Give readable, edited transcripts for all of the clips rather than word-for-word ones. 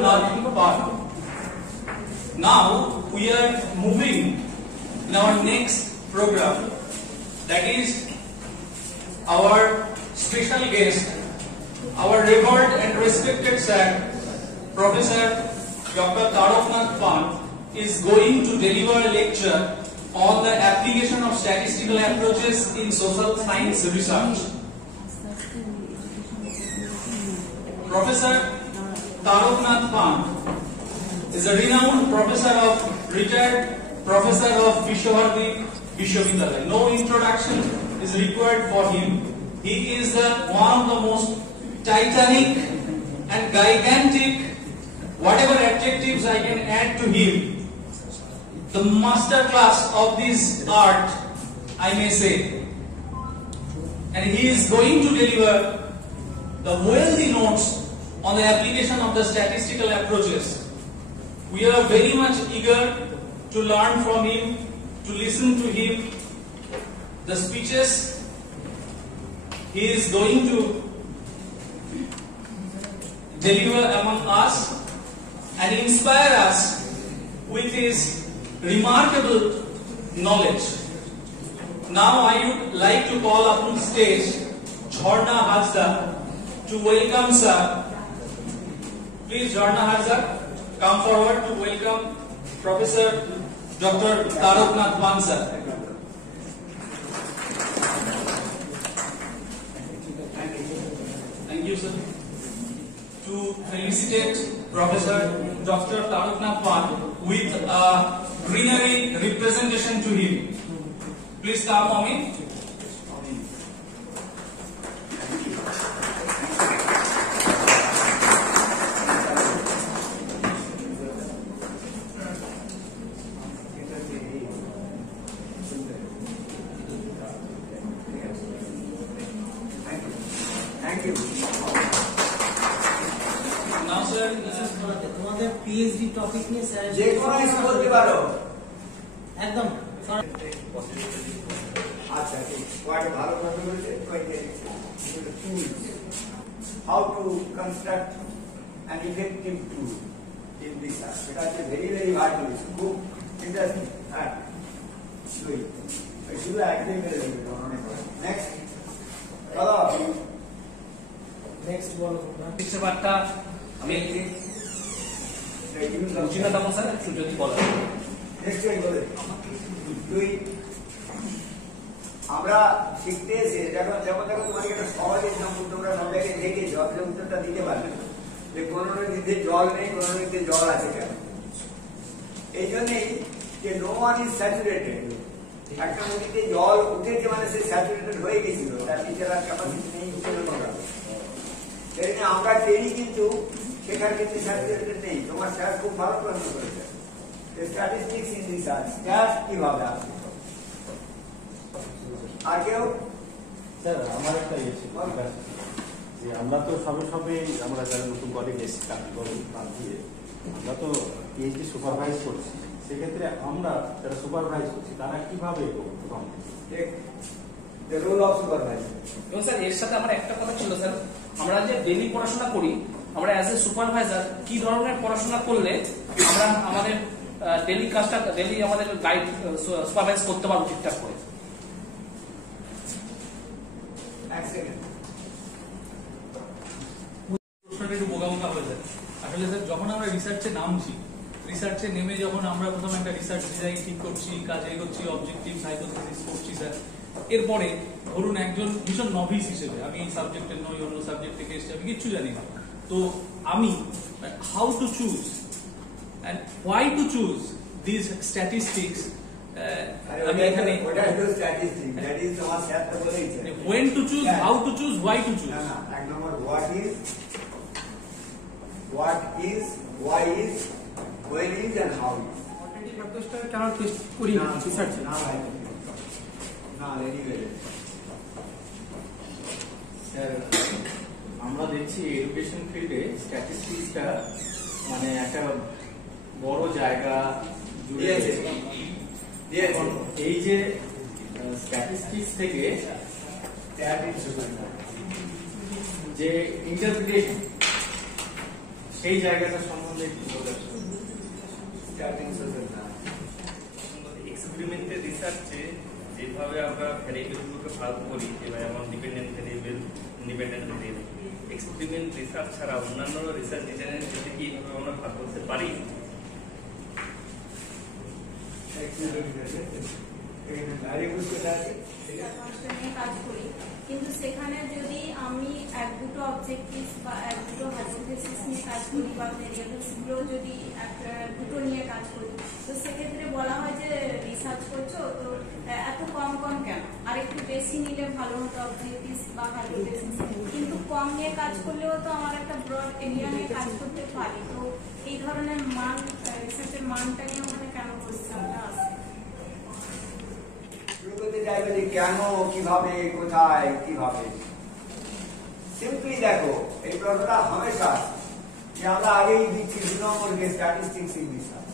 learning path. Now we are moving in our next program, that is our special guest, our revered and respected sir, Professor Dr. Taraknath Pant is going to deliver a lecture on the application of statistical approaches in social science research. Professor Taraknath Pant is a renowned retired professor of Vishwabharati Vishwavidyalaya. No introduction is required for him. He is one of the most titanic and gigantic, whatever adjectives I can add to him, the master class of this art, I may say. And he is going to deliver the wealthy notes on the application of the statistical approaches. We are very much eager to learn from him, to listen to him. The speeches he is going to deliver among us and inspire us with his remarkable knowledge. Now I would like to call upon stage Jharna Hazda to welcome sir. Please Jharna Hazda, come forward to welcome Professor Dr. Taraknath Pant sir. Thank you sir. To felicitate Professor Dr. Taraknath Pant with a greenery representation to him. Please come Amit. Thank you. Now sir, this is তোমাদের PhD topic নিয়ে sir যে কোনো কিছু বলতে পারো একদম আচ্ছা ঠিক ওয়ার্ড ভালো কথা বলতে কইতে how to construct an effective tool in this এটা হচ্ছে ভেরি হার্ড টুল খুব ইন্টারেস্টিং হ্যাঁ শুধু একদিন নেক্সট চলো নেক্সট বলো পিকচার পার্টটা আমি বুঝিনা তেমন স্যার একটু যদি বলেন। নেক্সট বলে দুই আমরা শিখতে এসে যেমন তোমাকে একটা সহজ এক্সাম্পল তোমরা সব জায়গায় দেখেছো, আপনি উত্তরটা দিতে পারবেন যে কোন নদীতে জল নেই, কোন নদীতে জল আছে কেন। এই জন্যই যে নো ওয়ান ইজ স্যাচুরেটেড। একটা নদীতে জল উঠেছে মানে সে স্যাচুরেটেড হয়ে গেছিল, তার নিচে আর ক্যাপাসিটি নেই উত্তোলন করার। সেই জন্য আমরা ট্রেনই কিন্তু সেখানে কিন্তু স্যাচুরেটেড নেই। তোমার স্যার খুব ভালো প্রশ্ন করেছে স্ট্যাটিস্টিক্স ইন রিসার্চ স্ট্যাট কিভাবে আসবে। আর কেউ স্যার আমার একটা ইয়ে ছিল যে আমরা তো সবে আমরা যারা নতুন কলেজ এসেছি বাদ দিয়ে আমরা তো পিএইচডি সুপারভাইজ করছি, সেক্ষেত্রে আমরা যারা সুপারভাইজ করছি তারা কিভাবে রোল অফ সুপারভাইজার। এবং স্যার এর সাথে আমার একটা কথা ছিল স্যার, আমরা যে ডেইলি পড়াশোনা করি আমরা অ্যাজ এ সুপারভাইজার কি ধরনের পড়াশোনা করলে আমরা আমাদের ডেইলি কাজটা ডেইলি আমাদের গাইড সুপারভাইজ করতে পারবো ঠিকঠাক করে। প্রশ্নটা একটু বোকামোকা হয়ে যায়। আসলে স্যার যখন আমরা রিসার্চে নামছি, রিসার্চে নেমে যখন আমরা প্রথমে একটা রিসার্চ ডিজাইন ঠিক করছি, কাজে করছি, অবজেক্টিভ হাইপোথেসিস করছি স্যার, এরপরে ধরুন একজন ভীষণ নভিস হিসেবে আমি এই সাবজেক্টের নই, অন্য সাবজেক্ট থেকে এসেছি, আমি কিচ্ছু জানি না, তো আমি how to choose and why to choose these statistics আমি এখানে ওটা হলো স্ট্যাটিস্টিক্স, দ্যাট ইজ তোমার স্যারটা বলেইছে when to choose, how to choose, why to choose। না এক নম্বর what is, why is, when is and how is। Already প্রপোজটা কেন টেস্ট করি না রিসার্চে না ভাই না রেডি করে স্যার আমরা দেখছি এডুকেশন ফিল্ডে স্ট্যাটিস্টিক্সটা মানে একটা বড় জায়গা জুড়ে আছে। এই যে স্ট্যাটিস্টিক্স থেকে যে ইন্টারপ্রিটেশন সেই জায়গাটা সম্বন্ধে একটু বলেন। স্টার্টিং সোশ্যাল এক্সপেরিমেন্টের রিসার্চে যেভাবে আমরা ভ্যারিয়েবলগুলোকে ভাগ করি, যেমন dependent variable, independent variable, experiment research ছাড়া অন্যান্য রিসার্চ ডিজাইনের ক্ষেত্রে কি এইভাবে আমরা ভাগ করতে পারি? কাজ করি, কিন্তু সেখানে যদি আমি এক দুটো অবজেক্টিভ বা এক দুটো হাইপোথেসিস নিয়ে কাজ করি বা ভেরিয়েবলস গুলো যদি দুটো নিয়ে কাজ করি, তো সেক্ষেত্রে বলা হয় যে রিসার্চ করছো তো এত কম কম কেন, আর একটু বেশি নিলে ভালো হতো অবজেক্টিভ বা হাইপোথেসিস। কিন্তু কম নিয়ে কাজ করলেও তো আমার একটা ব্রড এরিয়া নিয়ে কাজ করতে পারি। তো এই ধরনের মান, রিসার্চের মানটা নিয়ে আমাদের কেন কোশ্চেনটা আসে? শুরু করতে চাইবে যে কেন, কিভাবে, কোথায়, কিভাবে। সিম্পলি দেখো, এই প্রশ্নটা হামেশা যে আমরা আগেই দিচ্ছি 2 নম্বরকে স্ট্যাটিস্টিক্স ইন রিসার্চ।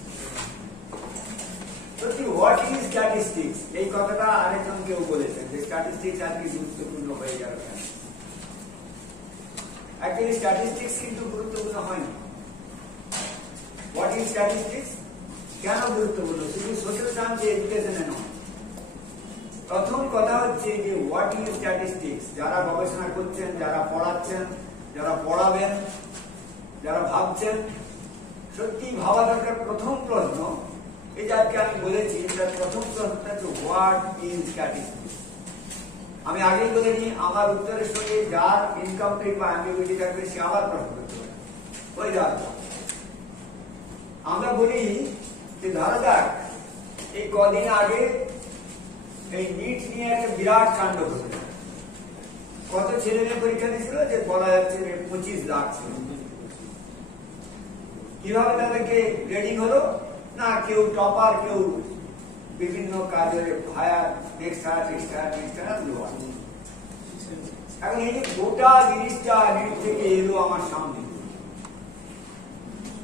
সত্যি হোয়াট ইজ স্ট্যাটিস্টিক্স, এই কথাটা আরেকজন কেউ বলেছেন যে স্ট্যাটিস্টিক্স আর কি গুরুত্বপূর্ণ হয়ে গেল। অ্যাকচুয়ালি স্ট্যাটিস্টিক্স কিন্তু গুরুত্বপূর্ণ হয়নি। হোয়াট ইজ স্ট্যাটিস্টিক্স, কেন গুরুত্বপূর্ণ, শুধু সোশ্যাল সায়েন্স এডুকেশনে নয়। প্রথম কথা হচ্ছে যে হোয়াট ইজ স্ট্যাটিস্টিক্স, যারা গবেষণা করছেন, যারা পড়াচ্ছেন, যারা পড়াবেন, যারা ভাবছেন, সত্যি ভাবা দরকার। প্রথম প্রশ্ন, এই যে আজকে আমি বলেছি, তার প্রথম প্রশ্নটা হচ্ছে হোয়াট ইজ স্ট্যাটিস্টিক্স। আমি আগেই বলে নিই, আমার উত্তরের সঙ্গে যার ইনকমপ্লিট বা অ্যাম্বিগুইটি থাকবে সে আবার প্রশ্ন করতে পারে, হয়ে যাওয়ার পর আমরা বলি যে ধরা যাক এই কদিন আগে এই নিট নিয়ে একটা বিরাট কাণ্ড ঘটে। কত ছেলে মেয়ে পরীক্ষা দিয়েছিল যে বলা যাচ্ছে 25 লাখ ছিল। কিভাবে তাদেরকে গ্রেডিং হলো না, কেউ টপার, কেউ বিভিন্ন কাজের higher, next higher, next higher, next higher, lower. এখন এই যে গোটা জিনিসটা নিট থেকে এলো আমার সামনে,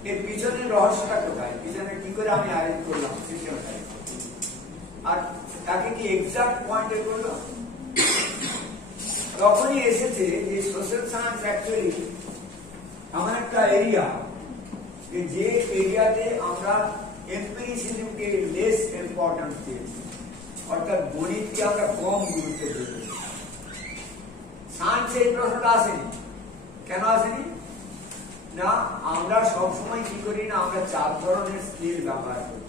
এর পিছনের রহস্যটা কোথায়, পিছনে কি করে আমি আয়োজন করলাম সিস্টেমটাই, আর তাকে কি এক্সাক্ট পয়েন্টে করলো। তখনই এসেছে যে সোশ্যাল সায়েন্স অ্যাকচুয়ালি এমন একটা এরিয়া যে এরিয়াতে আমরা এমপিরিসিজমকে লেস ইম্পর্টেন্স দিয়েছি, অর্থাৎ গণিতকে আমরা কম গুরুত্ব দিয়েছি। সায়েন্সে এই প্রশ্নটা আসেনি। কেন আসেনি না, আমরা সবসময় কি করি না, আমরা 4 ধরনের স্কেল ব্যবহার করি।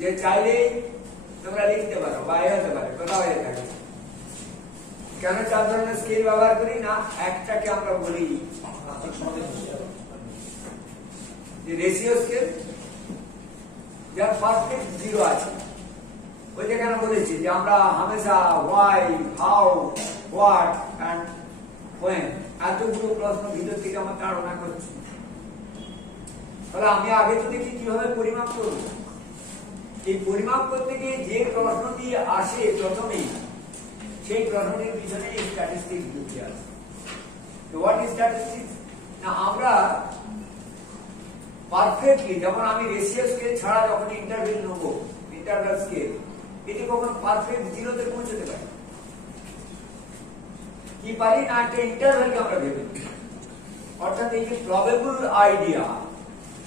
যে চাইলে তোমরা লিখতে পারো, বাইরে হতে পারে, কোথাও হয়ে থাকে। কেন 4 ধরনের স্কেল ব্যবহার করি না, একটাকে আমরা বলি যে রেশিও স্কেল, যার পারফেক্ট 0 আছে। ওই যেখানে বলেছি যে আমরা হামেশা why, how, what and when এতগুলো প্রশ্ন ভিতর থেকে আমার ধারণা করছি। তাহলে আমি আগে তো দেখি কিভাবে পরিমাপ করব। এই পরিমাপ করতে গিয়ে যে প্রশ্নটি আসে প্রথমেই, সেই প্রশ্নটির পিছনে এই স্ট্যাটিস্টিক্স লুকিয়ে আছে। তো হোয়াট ইজ স্ট্যাটিস্টিক্স না, আমরা পারফেক্টলি, যেমন আমি রেশিও স্কেল ছাড়া যখন ইন্টারভেল নেব, ইন্টারভাল স্কেল, এটি কখনো পারফেক্ট 0-তে পৌঁছতে পারি কি পারি না, একটা ইন্টারভেলকে আমরা ভেবে নিই। অর্থাৎ এই যে প্রবেবল আইডিয়া,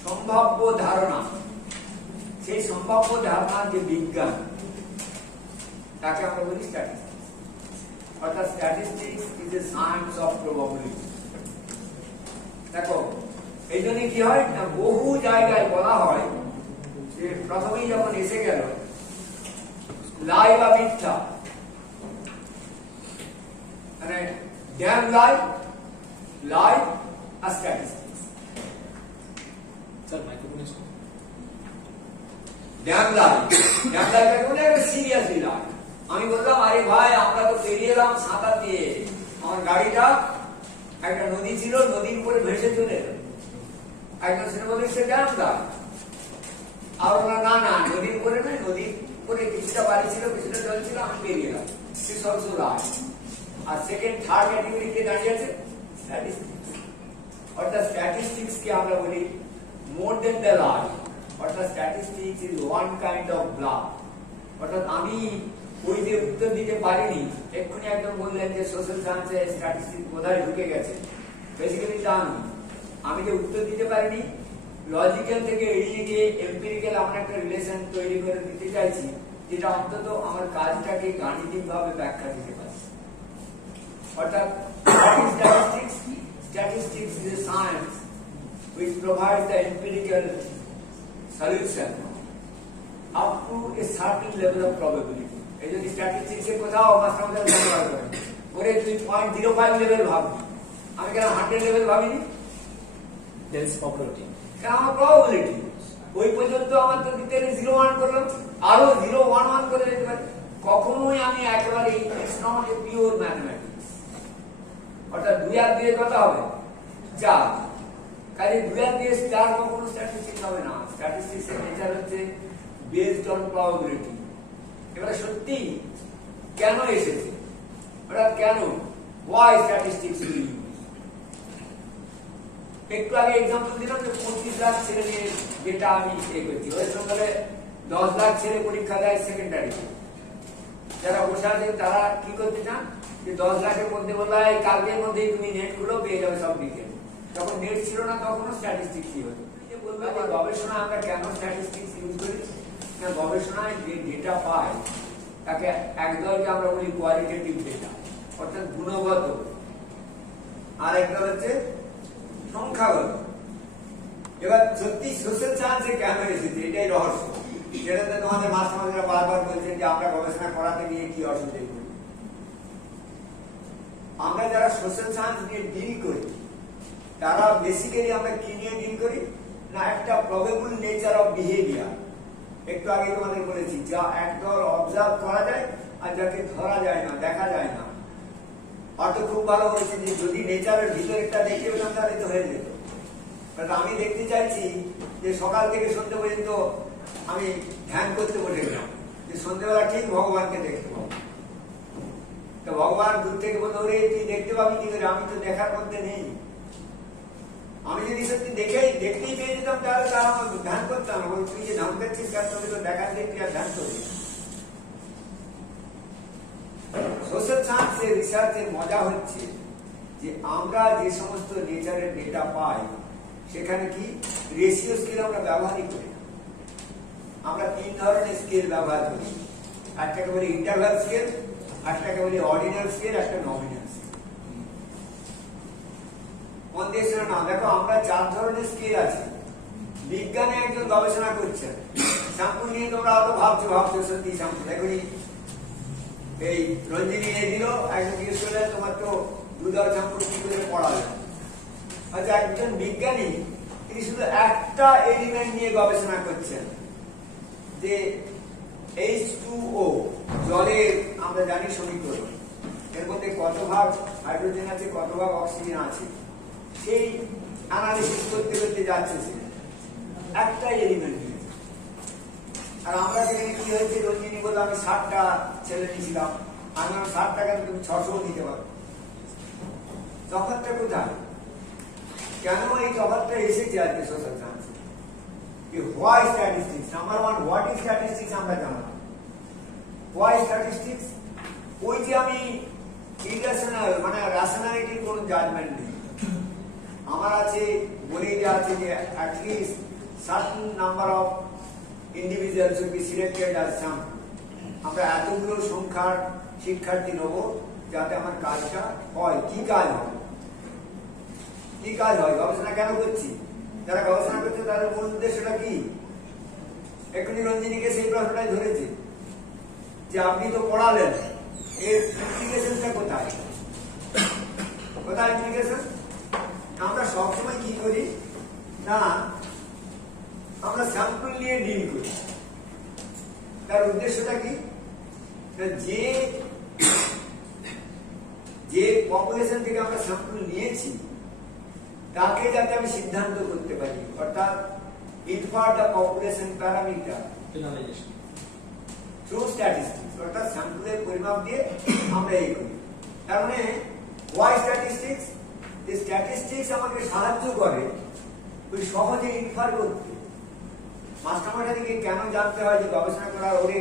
সম্ভাব্য ধারণা, সেই সম্ভাব্য ধারণার যে বিজ্ঞান, তাকে আমরা বলি স্ট্যাটিস্টিক্স। অর্থাৎ statistics is a science of probability. দেখো, এই জন্য কি হয় না, বহু জায়গায় বলা হয় যে প্রথমেই যখন এসে গেল লাই বা মিথ্যা, মানে ড্যাম লাই, লাই আর স্ট্যাটিস্টিক্স। স্যার মাইক্রোফোন ড্যাম লাই, ড্যাম লাইটাকে বলে একটা সিরিয়াসলি লাই। আমি বললাম, আরে ভাই আমরা তো পেরিয়ে এলাম সাঁতার দিয়ে, আমার গাড়িটা একটা নদী ছিল, নদীর উপরে ভেসে চলে এলো। একজন সিনেমা সে ড্যাম লাই। আর না না, নদীর উপরে নয়, নদীর উপরে কিছুটা বাড়ি ছিল, কিছুটা জল ছিল, আমি পেরিয়ে এলাম। This also lie. আর সেকেন্ড, থার্ড ক্যাটেগরি কে দাঁড়িয়ে আছে স্ট্যাটিস্টিক্স। অর্থাৎ স্ট্যাটিস্টিক্স কে আমরা বলি মোর দেন দ্য লাই। অর্থাৎ statistics is one kind of bluff. অর্থাৎ আমি ওই যে উত্তর দিতে পারিনি, এক্ষুনি একদম বললেন যে সোশ্যাল সায়েন্সে স্ট্যাটিস্টিক্স কোথায় ঢুকে গেছে, বেসিক্যালি তা আমি যে উত্তর দিতে পারিনি, লজিক্যাল থেকে এড়িয়ে গিয়ে এম্পিরিক্যাল আমরা একটা রিলেশন তৈরি করে দিতে চাইছি, যেটা অন্তত আমার কাজটাকে গাণিতিকভাবে ব্যাখ্যা দিতে পারে। অর্থাৎ statistics is a science which provides the empirical solution up to a certain level of probability. এই যদি স্ট্যাটিস্টিক্স এর কোথাও মাস্টারমাস্টার ব্যবহার করেন ওরে তুই 0.05 লেভেল ভাববি, আমি কেন 100 লেভেল ভাবিনি? there is probability কেন আমার প্রবাবিলিটি ওই পর্যন্ত আমার তো দিতে 0.1 করলাম, আরো 0.11 করে দিতে পারি। কখনোই আমি একেবারে it's not a pure mathematics. অর্থাৎ 2 আর 2 কত হবে 4, কাজে 2 আর 2 4 কখনো স্ট্যাটিস্টিক্স হবে না। স্ট্যাটিস্টিক্স এর নেচার হচ্ছে বেসড অন প্রবাবিলিটি। এবারে সত্যি কেন এসেছে, অর্থাৎ কেন why statistics will use? একটু আগে এক্সাম্পল দিলাম যে 25 লাখ ছেলে নিয়ে যেটা আমি করছি, ওই সঙ্গে 10 লাখ ছেলে পরীক্ষা দেয় সেকেন্ডারি। যারা বসে আছেন তারা কি করতে চান যে 10 লাখের মধ্যে বলা এই কালকের মধ্যেই তুমি নেট গুলো পেয়ে যাবে সব ডিটেল। যখন নেট ছিল না তখনও স্ট্যাটিস্টিক্স হতো। বলবে যে গবেষণা আমরা কেন স্ট্যাটিস্টিক্স ইউজ করি, না গবেষণায় যে ডেটা পাই তাকে একদলকে আমরা বলি কোয়ালিটেটিভ ডেটা, অর্থাৎ গুণগত, আর একদল হচ্ছে সংখ্যাগত। এবার সত্যি সোশ্যাল সায়েন্সে কেন এসেছে এটাই রহস্য, যেটাতে তোমাদের মাস্টারমাস্টাররা বারবার বলছেন যে আমরা গবেষণা করাতে নিয়ে কি অসুবিধা করি। আমরা যারা সোশ্যাল সায়েন্স নিয়ে ডিল করি তারা বেসিক্যালি আমরা কি নিয়ে ডিল করি, না একটা প্রবেবল নেচার অফ বিহেভিয়ার। একটু আগে তোমাদের বলেছি যা একদল অবজার্ভ করা যায় আর যাকে ধরা যায় না, দেখা যায় না। অর্থ খুব ভালো বলেছে যে যদি নেচারের ভিতরেরটা দেখে পেলাম তাহলে তো হয়ে যেত। আমি দেখতে চাইছি যে সকাল থেকে সন্ধ্যে পর্যন্ত আমি ধ্যান করতে বসে গেলাম, যে সন্ধ্যেবেলা ঠিক ভগবানকে দেখতে পাবো। তো ভগবান দূর থেকে বলতে ওরে তুই দেখতে পাবি কি করে, আমি তো দেখার মধ্যে নেই। আমি যদি সত্যি দেখতেই পেয়ে যেতাম তাহলে তার আমার ধ্যান করতাম না। তুই যে ধ্যান করছিস তার তোকে তো দেখার দেখতে আর ধ্যান করবি। সোশ্যাল সায়েন্সের রিসার্চের মজা হচ্ছে যে আমরা যে সমস্ত নেচারের ডেটা পাই সেখানে কি রেশিও স্কেল আমরা ব্যবহারই করি। আমরা 3 ধরনের স্কেল ব্যবহার করি, একটাকে বলি ইন্টারভাল স্কেল, একটাকে বলি অর্ডিনাল স্কেল, একটা নমিনাল স্কেল। কোন দেশের না দেখো আমরা 4 ধরনের স্কেল আছে। বিজ্ঞানে একজন গবেষণা করছেন, স্যাম্পল নিয়ে তোমরা অত ভাবছো সত্যি স্যাম্পল এখনই এই রঞ্জিনী নিয়ে দিল, একজন জিজ্ঞেস করলেন তোমার তো 2 দল স্যাম্পল কি করে পড়া যায়। আচ্ছা একজন বিজ্ঞানী তিনি শুধু একটা এলিমেন্ট নিয়ে গবেষণা করছেন যে H2O জলের আমরা জানি সমীকরণ, এর মধ্যে কত ভাগ হাইড্রোজেন আছে কত ভাগ অক্সিজেন আছে, সেই অ্যানালিসিস করতে করতে যাচ্ছে সে একটা এলিমেন্ট নিয়ে। আর আমরা সেখানে কি হয়েছে, রঞ্জিনী বললো আমি 60টা ছেলে নিয়েছিলাম, আমি 60 টাকা তুমি 600 দিতে পারো। তফাৎটা কোথায়, কেন এই তফাৎটা এসেছে আজকে সোশ্যাল সায়েন্সে? Why statistics, number 1 what is statistics আমরা জানলাম। হোয়াই স্ট্যাটিস্টিক্স, ওই যে আমি ইরেশনাল মানে রেশনালিটির কোনো জাজমেন্ট নেই আমার আছে, বলেই যে আছে যে at least certain number of individual should be selected as sample. আমরা এতগুলো সংখ্যার শিক্ষার্থী নেব যাতে আমার কাজটা হয়। কি কাজ হয়, কি কাজ হয়, গবেষণা কেন করছি, যারা গবেষণা করছে তাদের মূল উদ্দেশ্যটা কি? এখনই রঞ্জিনীকে সেই প্রশ্নটাই ধরেছে যে আপনি তো পড়ালেন, এর ইমপ্লিকেশনটা কোথায়, কোথায় ইমপ্লিকেশন? আমরা সবসময় কি করি না, আমরা স্যাম্পল নিয়ে ডিল করি। তার উদ্দেশ্যটা কি, যে পপুলেশন থেকে আমরা স্যাম্পল নিয়েছি তাকে যাতে আমি সিদ্ধান্ত করতে পারি, অর্থাৎ infer the population parameter through statistics, অর্থাৎ স্যাম্পলের পরিমাপ দিয়ে আমরা এই করি। তার মানে হোয়াই স্ট্যাটিস্টিক্স, যে স্ট্যাটিস্টিক্স আমাকে সাহায্য করে ওই সহজে ইনফার করতে। মাস্টারমাস্টারকে কেন জানতে হয় যে গবেষণা করার ওরে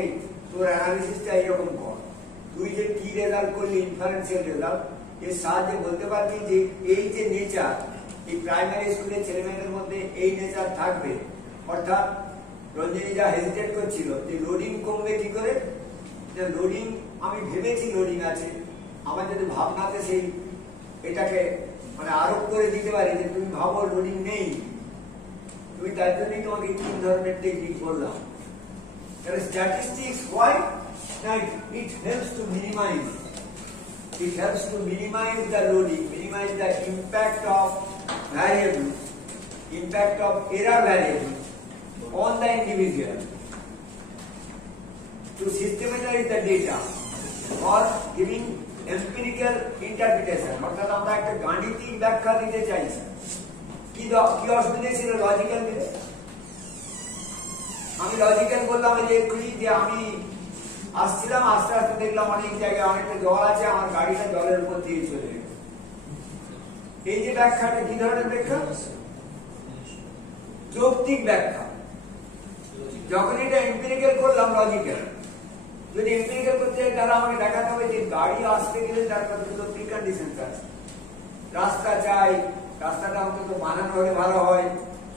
তোর অ্যানালিসিসটা এইরকম কর, তুই যে কি রেজাল্ট করলি ইনফারেন্সিয়াল রেজাল্ট এর সাহায্যে বলতে পারবি যে এই যে নেচার, এই প্রাইমারি স্কুলের ছেলেমেয়েদের মধ্যে এই নেচার থাকবে। অর্থাৎ রঞ্জনী যা হেজিটেট করছিল যে লোডিং কমবে কি করে, লোডিং আমি ভেবেছি লোডিং আছে, আমার যদি ভাবনাতে সেই এটাকে মানে আরোপ করে দিতে পারি যে তুমি ভাবো লোডিং নেই, তুমি তার জন্যই তোমাকে 3 ধরনের টেকনিক বললাম। Statistics, why? It helps to minimize. It helps to minimize the loading, minimize the impact of variables, impact of error variables on the individual. To systematize the data or giving empirical interpretation. অর্থাৎ আমরা একটা গাণিতিক ব্যাখ্যা দিতে চাইছি। কি অসুবিধা ছিল লজিক্যাল দিলে? আমি লজিক্যাল বললাম যে এক্ষুনি যে আমি আসছিলাম, আস্তে আস্তে দেখলাম অনেক জায়গায় অনেকটা জল আছে, আমার গাড়িটা জলের উপর দিয়ে চলে গেল। এই যে ব্যাখ্যাটা কি ধরনের ব্যাখ্যা? যৌক্তিক ব্যাখ্যা। যখন এটা এম্পিরিক্যাল করলাম লজিক্যাল, যদি এম্পিরিক্যাল করতে যাই তাহলে আমাকে দেখাতে হবে যে গাড়ি আসতে গেলে তার কতগুলো প্রিকন্ডিশন আছে। রাস্তা চাই, রাস্তাটা অন্তত বানানো হলে ভালো হয়,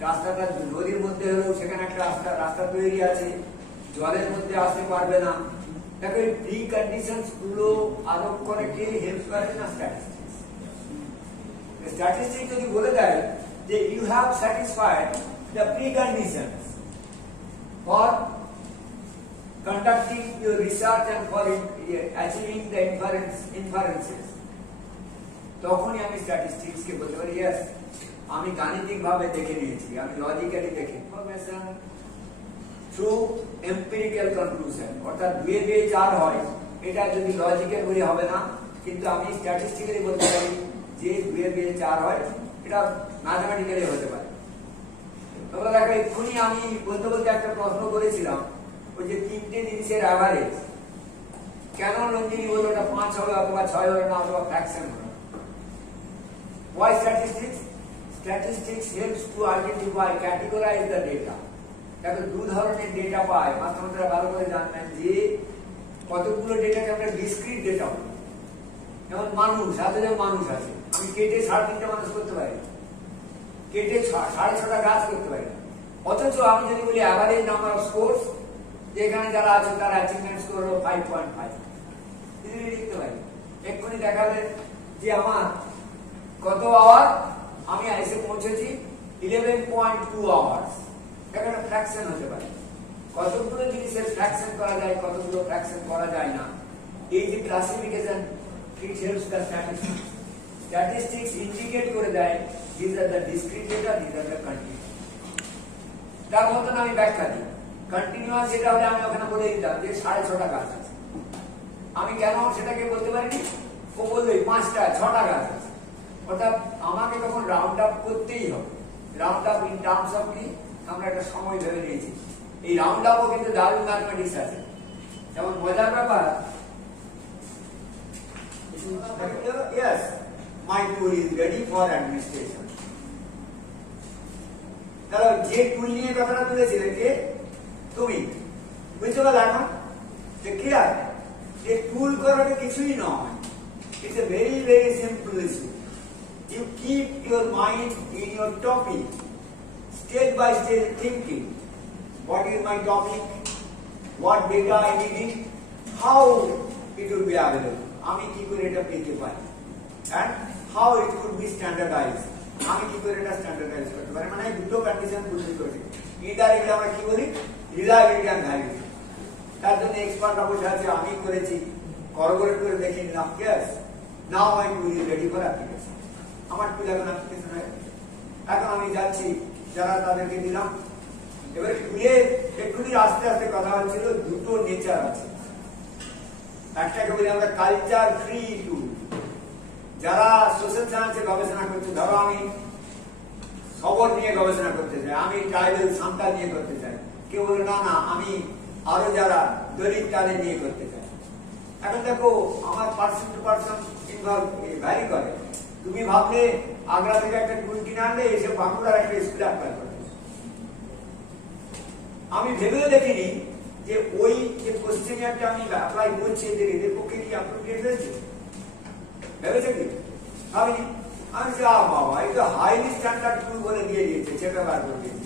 রাস্তাটা নদীর মধ্যে হলেও সেখানে একটা রাস্তা তৈরি আছে, জলের মধ্যে আসতে পারবে না। দেখো এই প্রি কন্ডিশনস গুলো আরোপ করে কে হেল্প করে না? স্ট্যাটিস্টিক্স। স্ট্যাটিস্টিক্স যদি বলে দেয় যে you have satisfied the preconditions for conducting your research and for achieving the inferences, তখনই আমি স্ট্যাটিস্টিক্স কে বলতে পারি ইয়েস আমি গাণিতিক ভাবে দেখে নিয়েছি, আমি লজিক্যালি দেখে ইনফরমেশন থ্রু এম্পিরিক্যাল কনক্লুশন। অর্থাৎ 2-4 হয়, এটা যদি লজিক্যাল বলি হবে না, কিন্তু আমি স্ট্যাটিস্টিক্যালি বলতে পারি যে 2-4 হয়, এটা ম্যাথমেটিক্যালি হতে পারে। তোমরা দেখো এক্ষুনি আমি বলতে বলতে একটা প্রশ্ন করেছিলাম, ওই যে 3টে জিনিসের অ্যাভারেজ কেন রঞ্জিনী বলল ওটা 5 হবে অথবা 6 হবে না অথবা ফ্র্যাকশন হবে। Why statistics? Statistics helps to identify, categorize the data. দেখো 2 ধরনের ডেটা পাই, মাস্টাররা ভালো করে জানেন যে কতগুলো ডেটাকে আমরা ডিসক্রিট ডেটা বলি। যেমন মানুষ, হাজার মানুষ আছে, আমি কেটে 3.5টা মানুষ করতে পারি, কেটে 6.5টা গাছ করতে পারি। অথচ আমি যদি বলি অ্যাভারেজ নাম্বার অফ স্কোরস, যেখানে যারা আছে তার অ্যাচিভমেন্ট স্কোর হলো 5.5, লিখতে পারি। এক্ষুনি দেখাবে যে আমার কত আওয়ার, আমি এসে পৌঁছেছি 11.2 আওয়ার্স। একটা ফ্র্যাকশন হতে পারে। কতগুলো জিনিসের ফ্র্যাকশন করা যায়, কতগুলো ফ্র্যাকশন করা যায় না, এই যে classification, it helps the statistics. Statistics indicate করে দেয় this are the discrete data, this are the continuous. তার মতন আমি ব্যাখ্যা দিই। কন্টিনিউয়াস যেটা হলে আমি ওখানে বলে দিতাম যে 6.5টা গাছ আছে, আমি কেন সেটাকে বলতে পারিনি? ও বললো 5টা 6টা গাছ আছে। অর্থাৎ আমাকে তখন রাউন্ড আপ করতেই হবে। Round up in terms of কি, আমরা একটা সময় ভেবে নিয়েছি। এই রাউন্ড আপও কিন্তু দারুণ ম্যাথমেটিক্স আছে। যেমন মজার ব্যাপার, yes, my tool is ready for administration. তাহলে যে টুল নিয়ে কথাটা তুলেছিলে কে? তুমি। বুঝতে পারলে এখন? যে ক্লিয়ার যে টুল করাটা কিছুই নয়, it's a very very simple issue. You keep your mind in your topic, stage by stage thinking. What is my topic? What data I need? How it will be available? আমি কি করে এটা পেতে পারি? And how it could be standardized? আমি কি করে এটা স্ট্যান্ডার্ডাইজ করতে পারি? মানে দুটো কন্ডিশন ফুলফিল করতে। ইনডাইরেক্টলি আমরা কি বলি? Reliability and validity. তার জন্য এক্সপার্টরা বসে আছে, আমি করেছি, কর্পোরেট করে দেখে নিলাম। Yes, now my tool is ready for application. আমার টুল এখন অ্যাপ্লিকেশন হয়ে এখন আমি যাচ্ছি, যারা তাদেরকে দিলাম। এবার টুলে এক্ষুনি আস্তে আস্তে কথা হচ্ছিল, দুটো নেচার আছে। একটাকে বলি আমরা কালচার ফ্রি টুল। যারা সোশ্যাল সায়েন্সে গবেষণা করছে, ধরো আমি খবর নিয়ে গবেষণা করতে চাই, আমি ট্রাইবেল সান্তাল নিয়ে করতে চাই, কেউ বলে না না আমি আরো যারা দলিত তাদের নিয়ে করতে চাই। এখন দেখো আমার person to person involve vary করে। তুমি ভাবলে আগ্রা থেকে একটা টুল কিনে আনলে এসে বাঁকুড়ার একটা স্কুলে অ্যাপ্লাই করবে। আমি ভেবেও দেখিনি যে ওই যে কোশ্চেনিয়ারটা আমি অ্যাপ্লাই করছি এদের পক্ষে কি অ্যাপ্রোপ্রিয়েট হয়েছে। ভেবেছে কি? ভাবিনি। আমি যা বাবা এই তো হাইলি স্ট্যান্ডার্ড টুল বলে দিয়ে দিয়েছে, চেপে বার করে দিয়েছে।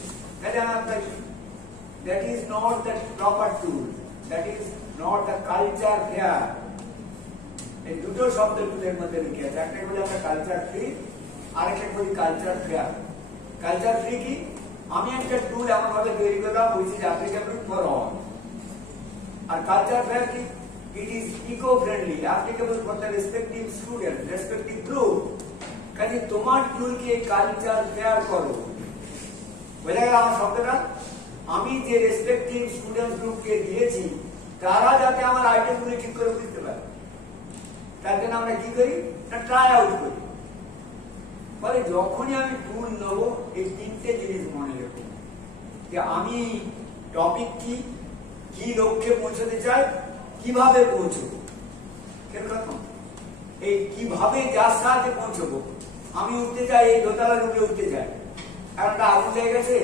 That is not the proper tool. That is not the culture fair. এই দুটো শব্দ টুলের মধ্যে লিখে আছে, একটা বলি আমরা কালচার ফ্রি, আরেকটা বলি কালচার ফেয়ার। কালচার ফ্রি কি? আমি একটা টুল এমন ভাবে তৈরি করলাম which is applicable for all. আর কালচার ফেয়ার কি? It is eco-friendly, applicable for the respective student, respective group. কাজে তোমার টুলকে কালচার ফেয়ার করো। বোঝা গেল আমার শব্দটা? আমি যে রেসপেক্টিভ স্টুডেন্ট গ্রুপকে দিয়েছি তারা যাতে আমার আইটেমগুলি ঠিক করে বুঝতে পারে, তার জন্য আমরা কি করি না ট্রাই আউট করি। ফলে যখনই আমি টুল নেবো এই তিনটে জিনিস মনে রেখো যে আমি টপিক কি, কি লক্ষ্যে পৌঁছতে চাই, কিভাবে পৌঁছবো। এই কিভাবে যার সাথে পৌঁছবো, আমি উঠতে চাই এই দোতলা রুমে উঠতে চাই, একটা আগুন লেগে গেছে,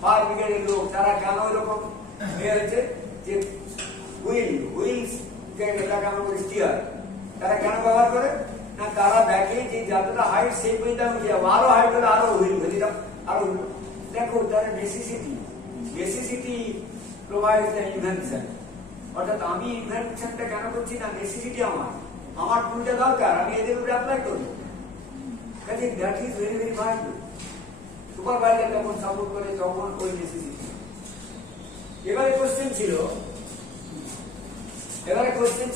ফায়ার ব্রিগেডের লোক তারা কেন এরকম হয়েছে যে হুইলস যেটাকে আমরা বলি স্টিয়ার, তারা কেন ব্যবহার করে না তারা দেখে যে যতটা হাইট সেই পর্যন্ত আমি যাবো, আরো হাইট হলে আরো হুইল হয়ে যাবো, আরো দেখো তারা নেসেসিটি প্রোভাইডস দ্য ইনভেনশন। অর্থাৎ আমি ইনভেনশনটা কেন করছি না, নেসেসিটি আমার টুলটা দরকার, আমি এদের উপরে অ্যাপ্লাই করবো। কাজে that is very very vital. Supervisor যখন সাপোর্ট করে তখন ওই নেসেসিটি। এবারে কোশ্চেন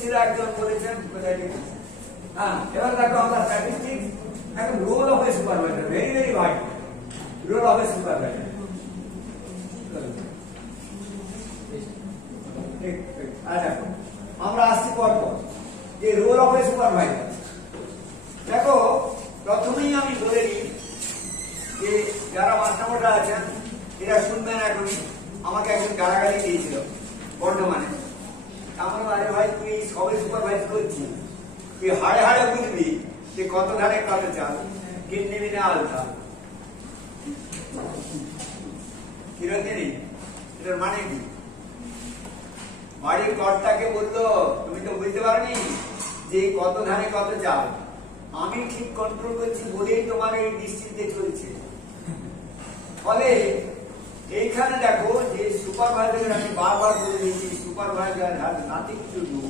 ছিল একজন বলেছেন হ্যাঁ, এবার দেখো আমরা স্ট্যাটিস্টিক্স এখন role of a supervisor, very very vital role of a supervisor. আচ্ছা আমরা আসছি পরপর যে রোল অফ এ সুপারভাইজার। দেখো প্রথমেই আমি বলে নিই যে যারা মাস্টারমশা আছেন এরা শুনবেন, এখন আমাকে একজন গালাগালি দিয়েছিল বর্ধমানে। আমার আরে ভাই তুই সবে সুপারভাইজ করছিস, তুই হাড়ে হাড়ে বুঝবি যে কত ধারে কত চাল, কিডনি মিনে আলতা কিরকম, এটার মানে কি? বাড়ির কর্তাকে বললো তুমি তো বুঝতে পারোনি যে কত ধানে কত চাল, আমি ঠিক কন্ট্রোল করছি বলেই তোমার এই নিশ্চিন্তে চলছে। ফলে এইখানে দেখো যে সুপারভাইজার, আমি বারবার বলে দিয়েছি, supervisor has nothing to do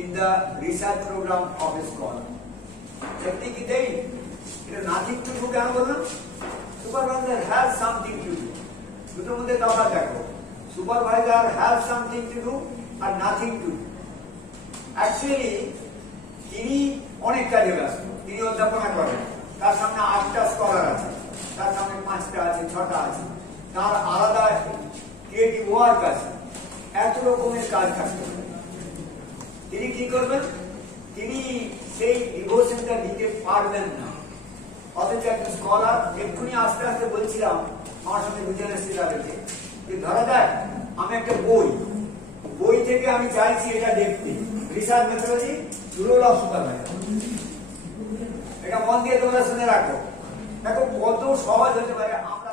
in the research programme of a scholar. সত্যি কি তাই? এটা নাথিং টু ডু কেন বললাম? Supervisor has something to do, দুটোর মধ্যে তফাৎ দেখো। Supervisor has something to do আর নাথিং টু ডু। অ্যাকচুয়ালি তিনি অনেক কাজে ব্যস্ত, তিনি অধ্যাপনা করেন, তার সামনে 8টা স্কলার আছে, তার সামনে 5টা আছে, 6টা আছে, তার আলাদা ক্রিয়েটিভ ওয়ার্ক আছে, এত রকমের কাজ থাকতে পারে। তিনি কি করবেন? তিনি সেই ডিভোশনটা দিতে পারবেন না। অথচ একজন স্কলার, এক্ষুনি আস্তে আস্তে বলছিলাম আমার সঙ্গে দুজন এসেছে তাদেরকে যে ধরা যাক আমি একটা বই থেকে আমি চাইছি এটা দেখতে, research methodology role of supervisor. এটা মন দিয়ে তোমরা শুনে রাখো, দেখো কত সহজ হতে পারে। আমরা